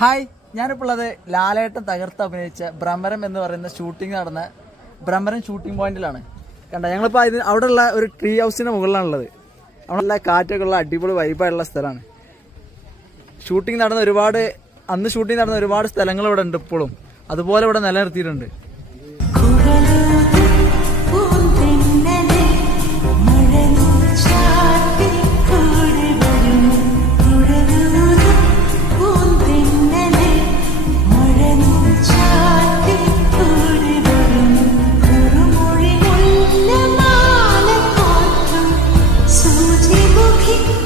Hi ഞാനിപ്പോൾ ഉള്ളത് ലാലേട്ടൻ തകർത്ത് അഭിനയിച്ച ഭ്രമരം എന്ന് പറയുന്ന ഷൂട്ടിംഗ് നടന്ന ഭ്രമരം ഷൂട്ടിംഗ് പോയിന്റിലാണ് കണ്ട ഞങ്ങളിപ്പോൾ അവിടെ അവിടെയുള്ള ഒരു ട്രീ ഹൗസിന്റെ മുകളിലാണുള്ളത്. നല്ല കാറ്റൊക്കെ ഉള്ള അടിപൊളി വൈബായിട്ടുള്ള സ്ഥലമാണ്. ഷൂട്ടിംഗ് നടന്ന ഒരുപാട് അന്ന് ഷൂട്ടിംഗ് നടന്ന ഒരുപാട് സ്ഥലങ്ങൾ ഇവിടെ ഉണ്ട് ഇപ്പോഴും. അതുപോലെ ഇവിടെ നിലനിർത്തിയിട്ടുണ്ട്. Thank you.